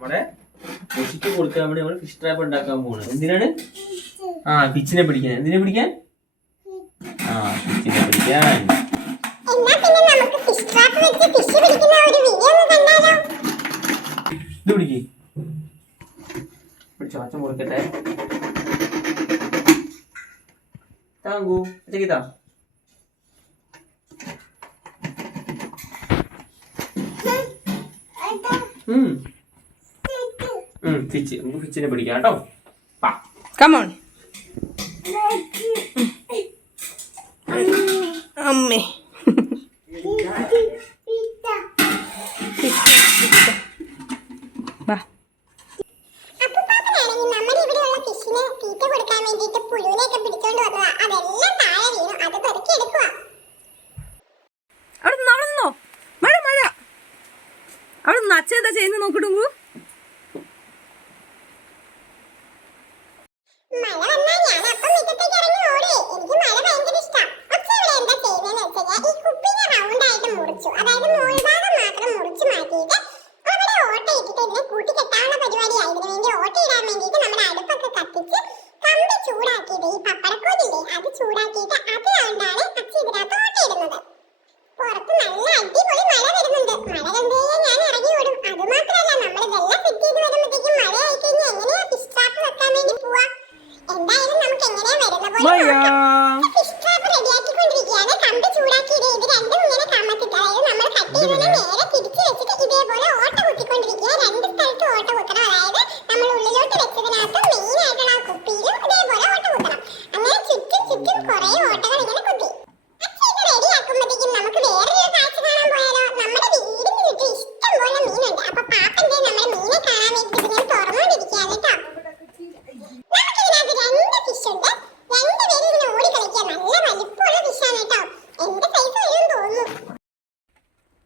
നമ്മുടെ കൃഷിക്ക് കൊടുക്കാൻ വേണ്ടി നമ്മൾ ഫിഷ് ട്രാപ്പ് ഉണ്ടാക്കാൻ പോവാണ്. എന്തിനാണ്? ആ ഫിച്ചിനെ പിടിക്കാൻ. എന്തിനെ പിടിക്കാൻ? ആ ഫിച്ചിനെ പിടിക്കാൻ. ഇത് പിടിക്ക്. പിടിച്ചോ അച്ഛൻ കൊടുക്കട്ടെ. താങ്കു അച്ഛക്കിതാ ഉം. ഫിച്ച് നമുക്ക് ഫിച്ചിനെ പിടിക്കാം കേട്ടോ. അമ്മേ. അവിടെ നടന്നോ? മഴ മഴ. അവിടെ നിന്ന് എന്താ ചെയ്യുന്നത് നോക്കിട്ടുങ്കു മഴ വന്നാൽ നമ്മൾ കട്ട് നേരെ തിരിച്ച് വെച്ചിട്ട് ഇതേപോലെ ഓട്ട കുത്തിക്കൊണ്ടിരിക്കുക രണ്ട് സ്ഥലത്ത് ഓട്ട കുത്തണം.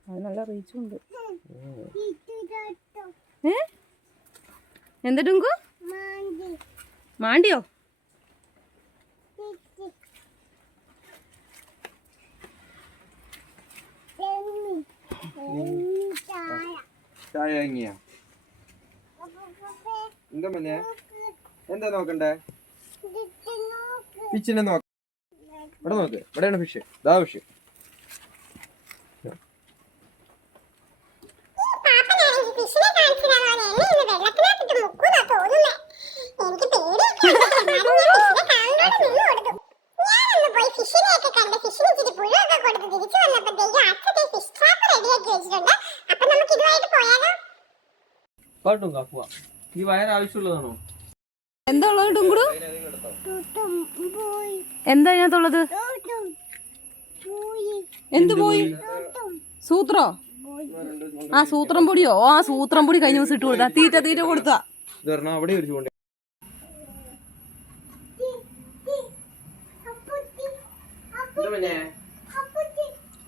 അത് നല്ല റീച്ചും ഉണ്ട് ഏ? എന്താ ടുങ്കു മാണ്ടിയോ ചായ. എന്താ മഞ്ഞ എന്താ നോക്കണ്ടേ? ഫിഷിനെ നോക്ക. ഇവിടെ നോക്ക്. ഇവിടെയാണ് ഫിഷ് ഇതാ ഫിഷ് പാപ്പനാണെങ്കിൽ ഫിഷിനെ കാണിച്ചു തരാൻ എന്നെ ഇന്ന് വെള്ളത്തിനകത്തിട്ട് മുക്കൂന്നാ തോന്നുന്നേ എനിക്ക് പേടിയൊക്കെ ഉണ്ട്. എന്നാലും ഞാൻ ഫിഷിനെ കാണുന്നോടെ നിന്ന് കൊടുത്തു ഞാനൊന്ന് പോയി ഫിഷിനെയൊക്കെ കണ്ട് ഫിഷിന് ഇച്ചിരി പുഴുവൊക്കെ കൊടുത്ത് തിരിച്ചു വന്നപ്പോഴത്തേക്കും അച്ഛത്തെ ഫിഷ് ട്രാപ്പ് റെഡിയാക്കി വെച്ചിട്ടുണ്ട് അപ്പൊ നമുക്ക് ഇതുമായിട്ട് പോയാലോ പാട്ടും കാക്കുക ഈ വയർ ആവശ്യമുള്ളതാണോ? എന്താ ഉള്ളത് ടുങ്കുടു എന്താ ഇതിനകത്തുള്ളത്? എന്ത് പോയി? സൂത്രോ? ആ സൂത്രം പൊടിയോ? ആ സൂത്രം പൊടി കഴിഞ്ഞ ദിവസം ഇട്ട് കൊടുത്താ തീറ്റ തീറ്റ കൊടുത്താ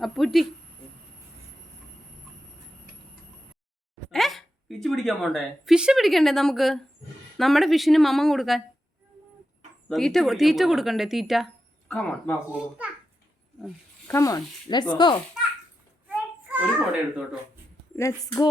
അപ്പൂറ്റി ഫിച്ച് പിടിക്കാൻ പോണ്ടേ? ഫിഷ് പിടിക്കണ്ടേ നമുക്ക്? നമ്മുടെ ഫിഷിന് മമ്മ കൊടുക്കാൻ. തീറ്റ തീറ്റ കൊടുക്കണ്ടേ തീറ്റ? കമോൺ ലെറ്റ്സ് ഗോ ഒരു ഫോട്ടോ എടുത്തോട്ടോ. ലെറ്റ്സ് ഗോ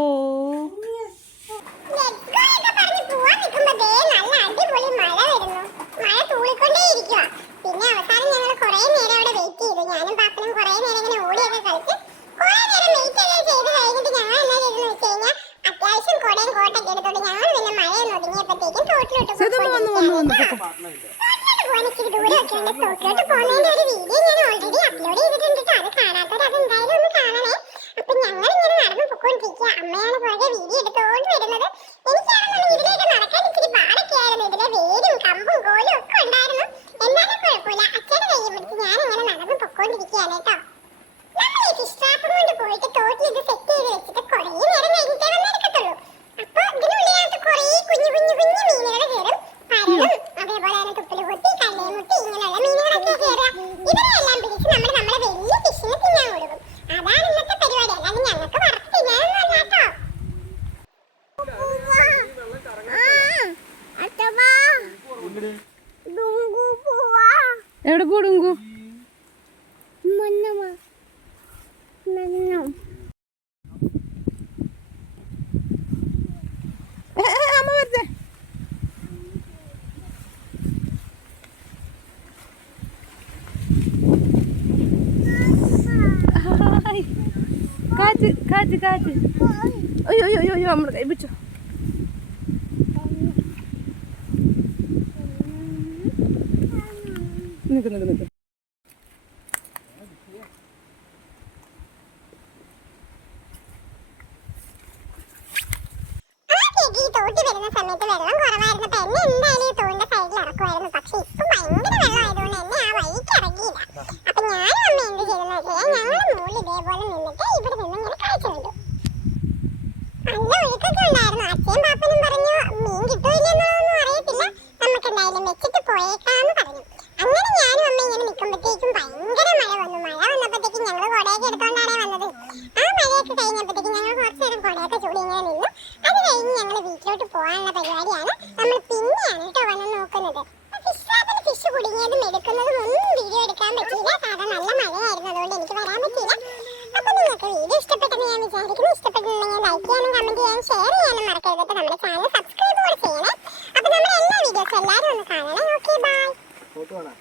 എടുത്തോണ്ട് ഞങ്ങൾ പിന്നെ മഴയൊന്ന് ഒതുങ്ങിയപ്പോഴത്തേക്കും തോട്ടിലോട്ട് വന്നു വന്നു വന്നു പോകാൻ ഇച്ചിരി ദൂരമൊക്കെ ഉണ്ട്. തോട്ടിലോട്ട് പോകുന്നതിന്റെ ഒരു വീഡിയോ ഞാൻ ഓൾറെഡി അപ്ലോഡ് ചെയ്തിട്ടുണ്ട്. ട്ടോ. അത് കാണാത്തവർ അത് എന്തായാലും ഒന്ന് കാണണേ. അപ്പൊ ഞങ്ങൾ ഇങ്ങനെ നടന്നു പൊക്കോണ്ടിരിക്കുക അമ്മയാണ് പുറകെ വീഡിയോ എടുത്തോണ്ട് വരുന്നത്. എനിക്കാണെന്നുണ്ടെങ്കിൽ ഇതിലേക്ക് നടക്കാൻ ഇച്ചിരി പാടൊക്കെ ആയിരുന്നു ഇതിലെ വേരും കമ്പും കോലും ഒക്കെ ഉണ്ടായിരുന്നു. എന്നാലും കുഴപ്പമില്ല. അച്ഛന്റെ കയ്യിൽ പിടിച്ച് ഞാൻ ഇങ്ങനെ നടന്നു പൊക്കോണ്ടിരിക്കുകയാണ് കേട്ടോ. നമ്മൾ ഈ ഫിഷ് ട്രാപ്പും കൊണ്ട് പോയിട്ട് തോട്ടിൽ ഇത് സെറ്റ് ఎడ పొడుంగు అమ్మ వరదే കാറ്റ് കാറ്റ് കാറ്റ് അയ്യോ അയ്യോ അയ്യോ നമ്മുടെ കൈ പിടിച്ചോ നിക്ക് നിൽക്കും തോട്ടി വരുന്ന സമയത്ത് വെള്ളം കുറവായിരുന്നപ്പോ എന്നെ എന്തായാലും ഈ തോടിന്റെ സൈഡിൽ ഇറക്കുമായിരുന്നു പക്ഷെ ഇപ്പൊ ഭയങ്കര വെള്ളമായതുകൊണ്ട് എന്നെ ആ വഴിക്ക് ഇറങ്ങിയില്ല അപ്പൊ ഞാനും അമ്മ എന്ത് ചെയ്തെന്ന് വെച്ചാൽ ഞങ്ങളുടെ മുകളിൽ ഇതേപോലെ നിന്നിട്ട് ഇവിടെ നിന്ന് ഇങ്ങനെ കാഴ്ച കണ്ടു നല്ല ഒഴുക്കൊക്കെ ഉണ്ടായിരുന്നു അച്ഛയും പാപ്പനും പറഞ്ഞു മീൻ കിട്ടൂലെന്നൊന്നും അറിയത്തില്ല നമുക്ക് എന്തായാലും വെച്ചിട്ട് പോയേക്കാന്ന് പറഞ്ഞു അങ്ങനെ ഞാനും അമ്മ ഇങ്ങനെ നിൽക്കുമ്പോഴത്തേക്കും ഭയങ്കര മഴ വന്നു മഴ വന്നപ്പോഴത്തേക്കും ഞങ്ങൾ കുടയൊക്കെ എടുത്തോണ്ടാണ് വന്നത് ആ മഴയൊക്കെ കഴിഞ്ഞപ്പോഴത്തേക്കും ഞങ്ങൾ കുറച്ച് നേരം കുടയൊക്കെ ചൂടി ഇങ്ങനെ നിന്നു. അത് കഴിഞ്ഞ് ഞങ്ങൾ വീട്ടിലോട്ട് പോകാനുള്ള പരിപാടിയാണ്. നമ്മൾ പിന്നെയാണ് കേട്ടോ വന്ന് നോക്കുന്നത്. ഫിഷ് ഫിഷ് കുടുങ്ങിയതും എടുക്കുന്നതും ഒന്നും വീഡിയോ എടുക്കാൻ പറ്റിയില്ല. കാരണം നല്ല മഴയായിരുന്നു. അതുകൊണ്ട് എനിക്ക് വരാൻ പറ്റിയില്ല. അപ്പൊ നിങ്ങൾക്ക് വീഡിയോ ഇഷ്ടപ്പെട്ടെന്ന് ഞാൻ വിചാരിക്കുന്നു. ഇഷ്ടപ്പെട്ടിട്ടുണ്ടെങ്കിൽ ലൈക്ക് ചെയ്യാനും കമന്റ് ചെയ്യാനും ഷെയർ ചെയ്യാനും മറക്കരുത്. നമ്മുടെ ചാനൽ സബ്സ്ക്രൈബ് കൂടെ ചെയ്യണേ. അപ്പൊ നമ്മുടെ എല്ലാ വീഡിയോസും എല്ലാവരും ഒന്ന് കാണണേ. Okay bye